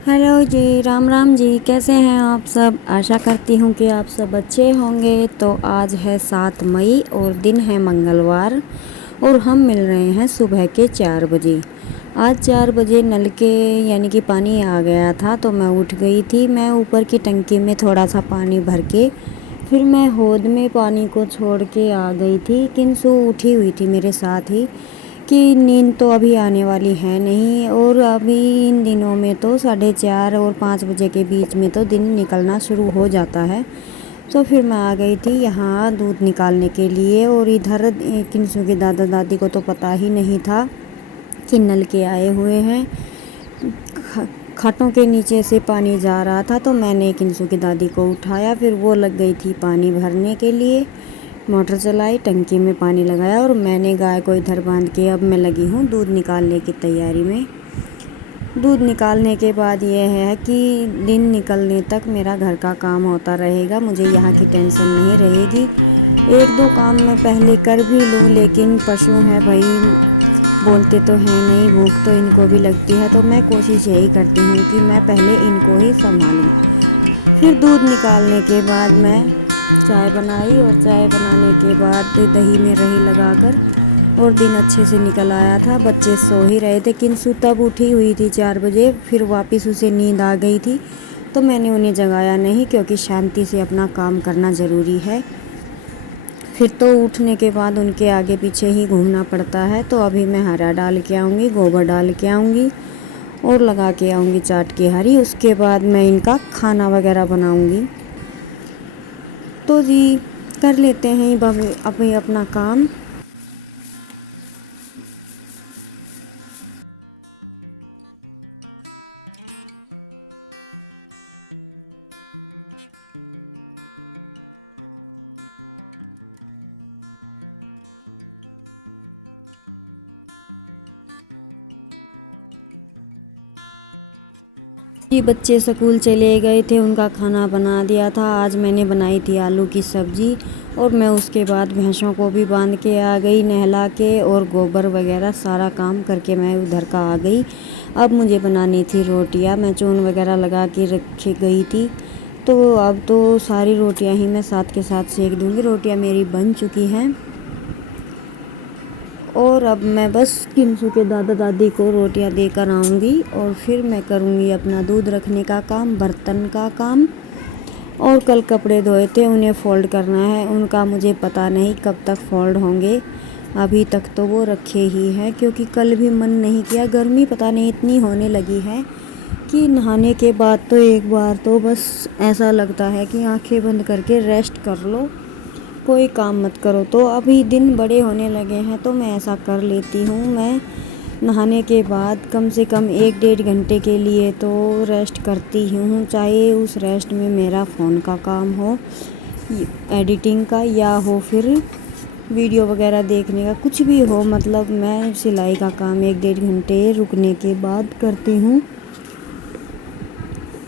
Hello जी, राम राम जी। कैसे हैं आप सब? आशा करती हूँ कि आप सब अच्छे होंगे। तो आज है 7 मई और दिन है मंगलवार और हम मिल रहे हैं सुबह के 4 बजे। आज 4 बजे नल के यानी कि पानी आ गया था तो मैं उठ गई थी। मैं ऊपर की टंकी में थोड़ा सा पानी भर के फिर मैं हौद में पानी को छोड़ के आ गई थी। किंसु उठी हुई थी मेरे साथ ही कि नींद तो अभी आने वाली है नहीं, और अभी इन दिनों में तो 4:30 और 5 बजे के बीच में तो दिन निकलना शुरू हो जाता है। तो फिर मैं आ गई थी यहाँ दूध निकालने के लिए। और इधर किंसु के दादा दादी को तो पता ही नहीं था कि नल के आए हुए हैं। खाटों के नीचे से पानी जा रहा था तो मैंने किंसु की दादी को उठाया, फिर वो लग गई थी पानी भरने के लिए। मोटर चलाई, टंकी में पानी लगाया और मैंने गाय को इधर बांध के अब मैं लगी हूँ दूध निकालने की तैयारी में। दूध निकालने के बाद ये है कि दिन निकलने तक मेरा घर का काम होता रहेगा, मुझे यहाँ की टेंशन नहीं रहेगी। एक दो काम मैं पहले कर भी लूँ, लेकिन पशु हैं भाई, बोलते तो हैं नहीं, भूख तो इनको भी लगती है। तो मैं कोशिश यही करती हूँ कि मैं पहले इनको ही संभालूँ। फिर दूध निकालने के बाद मैं चाय बनाई और चाय बनाने के बाद दही में रही लगाकर, और दिन अच्छे से निकल आया था। बच्चे सो ही रहे थे। किंसु तब उठी हुई थी 4 बजे, फिर वापस उसे नींद आ गई थी तो मैंने उन्हें जगाया नहीं, क्योंकि शांति से अपना काम करना ज़रूरी है। फिर तो उठने के बाद उनके आगे पीछे ही घूमना पड़ता है। तो अभी मैं हरा डाल के आऊँगी, गोबर डाल के आऊँगी और लगा के आऊँगी चाट की हरी। उसके बाद मैं इनका खाना वगैरह बनाऊँगी। तो जी, कर लेते हैं अभी अपना काम। जी, बच्चे स्कूल चले गए थे, उनका खाना बना दिया था। आज मैंने बनाई थी आलू की सब्ज़ी और मैं उसके बाद भैंसों को भी बांध के आ गई नहला के, और गोबर वगैरह सारा काम करके मैं उधर का आ गई। अब मुझे बनानी थी रोटियां। मैं चून वगैरह लगा के रखी गई थी, तो अब तो सारी रोटियां ही मैं साथ के साथ सेक दूँगी। रोटियां मेरी बन चुकी हैं और अब मैं बस किंसु के दादा दादी को रोटियां देकर आऊँगी और फिर मैं करूँगी अपना दूध रखने का काम, बर्तन का काम। और कल कपड़े धोए थे, उन्हें फ़ोल्ड करना है। उनका मुझे पता नहीं कब तक फ़ोल्ड होंगे। अभी तक तो वो रखे ही हैं, क्योंकि कल भी मन नहीं किया। गर्मी पता नहीं इतनी होने लगी है कि नहाने के बाद तो एक बार तो बस ऐसा लगता है कि आंखें बंद करके रेस्ट कर लो, कोई काम मत करो। तो अभी दिन बड़े होने लगे हैं तो मैं ऐसा कर लेती हूँ। मैं नहाने के बाद कम से कम 1-1.5 घंटे के लिए तो रेस्ट करती हूँ, चाहे उस रेस्ट में मेरा फ़ोन का काम हो, एडिटिंग का, या हो फिर वीडियो वगैरह देखने का, कुछ भी हो। मतलब मैं सिलाई का काम 1-1.5 घंटे रुकने के बाद करती हूँ।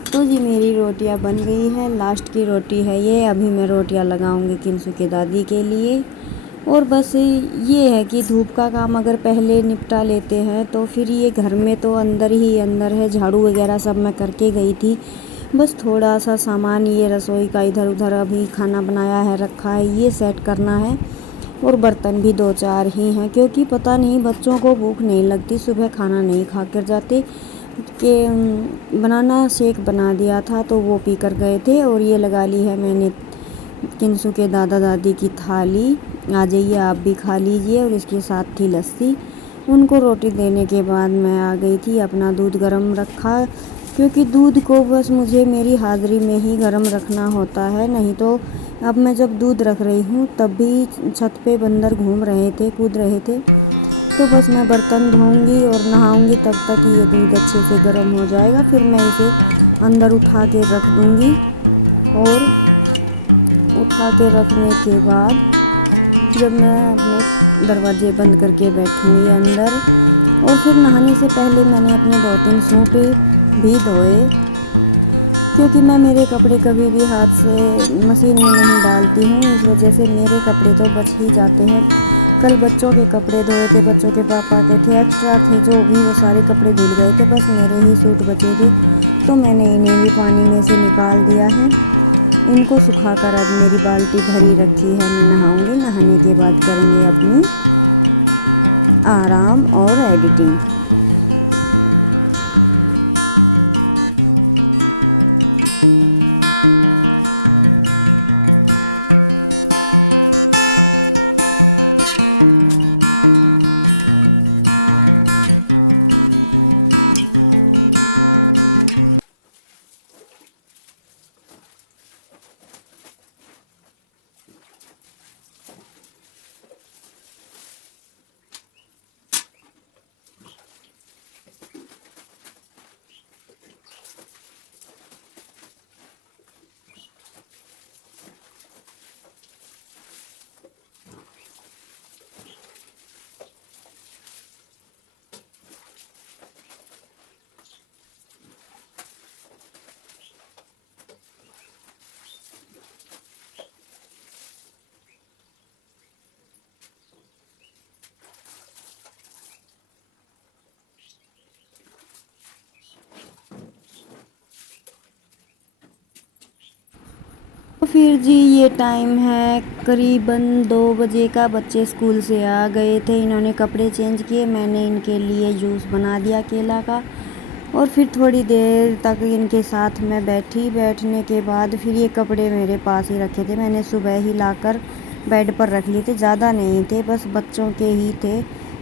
तो जी, मेरी रोटियां बन गई है, लास्ट की रोटी है ये। अभी मैं रोटियां लगाऊंगी किंसु के दादी के लिए। और बस ये है कि धूप का काम अगर पहले निपटा लेते हैं तो फिर ये घर में तो अंदर ही अंदर है। झाड़ू वगैरह सब मैं करके गई थी, बस थोड़ा सा सामान ये रसोई का इधर उधर अभी खाना बनाया है रखा है, ये सेट करना है। और बर्तन भी 2-4 ही हैं, क्योंकि पता नहीं बच्चों को भूख नहीं लगती, सुबह खाना नहीं खा कर जाते। कि बनाना शेक बना दिया था तो वो पी कर गए थे। और ये लगा ली है मैंने किंसु के दादा दादी की थाली, आ जाइए आप भी खा लीजिए। और इसके साथ थी लस्सी। उनको रोटी देने के बाद मैं आ गई थी, अपना दूध गरम रखा, क्योंकि दूध को बस मुझे मेरी हाज़िरी में ही गरम रखना होता है। नहीं तो अब मैं जब दूध रख रही हूँ तब भी छत पे बंदर घूम रहे थे, कूद रहे थे। तो बस मैं बर्तन धोऊंगी और नहाऊंगी, तब तक ये दूध अच्छे से गर्म हो जाएगा। फिर मैं इसे अंदर उठा के रख दूंगी। और उठा के रखने के बाद जब मैं अपने दरवाजे बंद करके बैठूंगी अंदर, और फिर नहाने से पहले मैंने अपने 2-3 सूट भी धोए, क्योंकि मैं मेरे कपड़े कभी भी हाथ से मशीन में नहीं डालती हूँ, इस वजह से मेरे कपड़े तो बच ही जाते हैं। कल बच्चों के कपड़े धोए थे, बच्चों के पापा के थे, एक्स्ट्रा थे जो भी, वो सारे कपड़े धुल गए थे, बस मेरे ही सूट बचे थे। तो मैंने इन्हें भी पानी में से निकाल दिया है। इनको सुखाकर अब मेरी बाल्टी भरी रखी है, मैं नहाऊंगी। नहाने के बाद करेंगे अपनी आराम और एडिटिंग। तो फिर जी ये टाइम है करीबन 2 बजे का। बच्चे स्कूल से आ गए थे, इन्होंने कपड़े चेंज किए, मैंने इनके लिए जूस बना दिया केला का। और फिर थोड़ी देर तक इनके साथ मैं बैठी। बैठने के बाद फिर ये कपड़े मेरे पास ही रखे थे, मैंने सुबह ही लाकर बेड पर रख लिए थे। ज़्यादा नहीं थे, बस बच्चों के ही थे।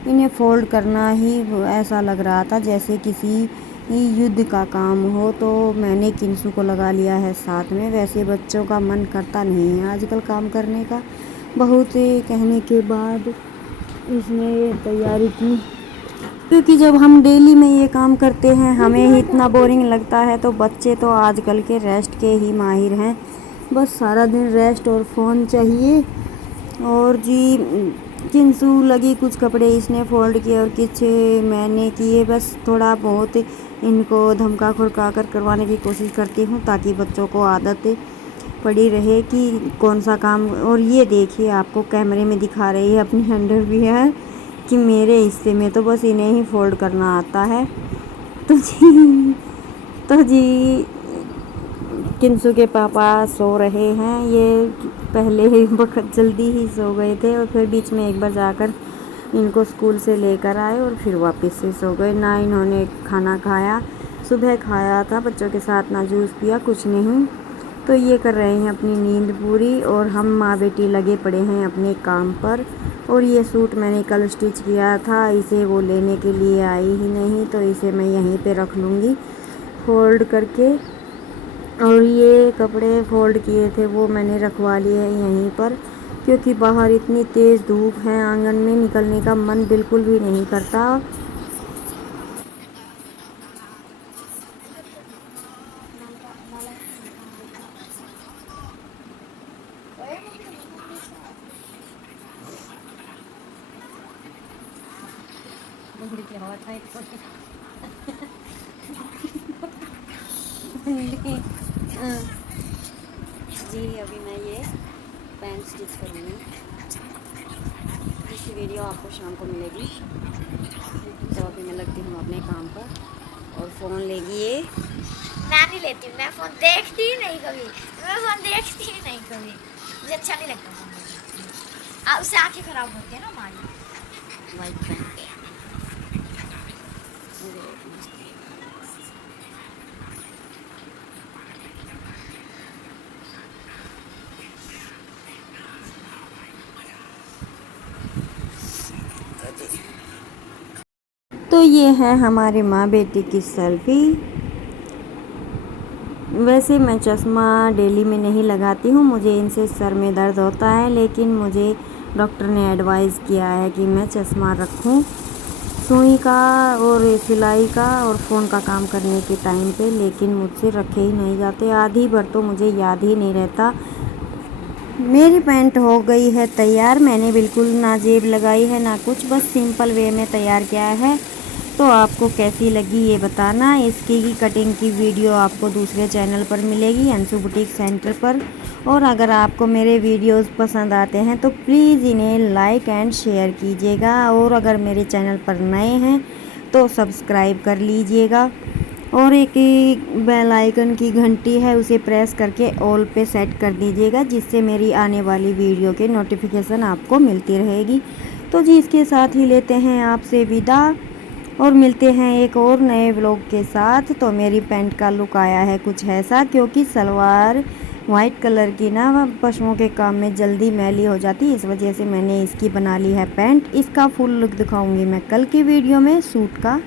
इन्हें फोल्ड करना ही ऐसा लग रहा था जैसे किसी युद्ध का काम हो, तो मैंने किंसु को लगा लिया है साथ में। वैसे बच्चों का मन करता नहीं है आजकल काम करने का। बहुत कहने के बाद इसने तैयारी की, क्योंकि जब हम डेली में ये काम करते हैं हमें ही इतना बोरिंग लगता है। तो बच्चे तो आजकल के रेस्ट के ही माहिर हैं, बस सारा दिन रेस्ट और फ़ोन चाहिए। और जी किंसु लगी, कुछ कपड़े इसने फोल्ड किए और कुछ मैंने किए। बस थोड़ा बहुत इनको धमका खुड़का कर करवाने की कोशिश करती हूँ ताकि बच्चों को आदत पड़ी रहे कि कौन सा काम। और ये देखिए आपको कैमरे में दिखा रही है अपनी अंडरवियर कि मेरे हिस्से में तो बस इन्हें ही फोल्ड करना आता है। तो जी किंसु के पापा सो रहे हैं। ये पहले ही वक्त जल्दी ही सो गए थे और फिर बीच में एक बार जाकर इनको स्कूल से लेकर आए और फिर वापस से सो गए। ना इन्होंने खाना खाया, सुबह खाया था बच्चों के साथ, ना जूस पिया, कुछ नहीं। तो ये कर रहे हैं अपनी नींद पूरी और हम माँ बेटी लगे पड़े हैं अपने काम पर। और ये सूट मैंने कल स्टिच किया था, इसे वो लेने के लिए आई ही नहीं, तो इसे मैं यहीं पे रख लूँगी फोल्ड करके। और ये कपड़े फोल्ड किए थे वो मैंने रखवा लिए हैं यहीं पर, क्योंकि बाहर इतनी तेज़ धूप है, आंगन में निकलने का मन बिल्कुल भी नहीं करता। जी अभी मैं ये पैंट स्टिच करूँगी, इसकी वीडियो आपको शाम को मिलेगी। तो अभी मैं लगती हूँ अपने काम पर। और फ़ोन लेगी ये, मैं नहीं लेती, मैं फ़ोन देखती ही नहीं कभी, मैं फ़ोन देखती ही नहीं कभी, मुझे अच्छा नहीं लगता फ़ोन देखना। उससे आँखें ख़राब होती है ना हमारी। वाइट पैंट तो ये है हमारे माँ बेटी की सेल्फी। वैसे मैं चश्मा डेली में नहीं लगाती हूँ, मुझे इनसे सर में दर्द होता है, लेकिन मुझे डॉक्टर ने एडवाइस किया है कि मैं चश्मा रखूँ सुई का और सिलाई का और फ़ोन का काम करने के टाइम पे, लेकिन मुझसे रखे ही नहीं जाते। आधी भर तो मुझे याद ही नहीं रहता। मेरी पैंट हो गई है तैयार, मैंने बिल्कुल ना जेब लगाई है ना कुछ, बस सिंपल वे में तैयार किया है। तो आपको कैसी लगी ये बताना। इसकी कटिंग की वीडियो आपको दूसरे चैनल पर मिलेगी, अंशु बुटीक सेंटर पर। और अगर आपको मेरे वीडियोस पसंद आते हैं तो प्लीज़ इन्हें लाइक एंड शेयर कीजिएगा। और अगर मेरे चैनल पर नए हैं तो सब्सक्राइब कर लीजिएगा। और एक बेल आइकन की घंटी है, उसे प्रेस करके ऑल पे सेट कर दीजिएगा, जिससे मेरी आने वाली वीडियो के नोटिफिकेशन आपको मिलती रहेगी। तो जी इसके साथ ही लेते हैं आपसे विदा और मिलते हैं एक और नए व्लॉग के साथ। तो मेरी पैंट का लुक आया है कुछ ऐसा, क्योंकि सलवार वाइट कलर की ना पशुओं के काम में जल्दी मैली हो जाती, इस वजह से मैंने इसकी बना ली है पैंट। इसका फुल लुक दिखाऊंगी मैं कल की वीडियो में सूट का।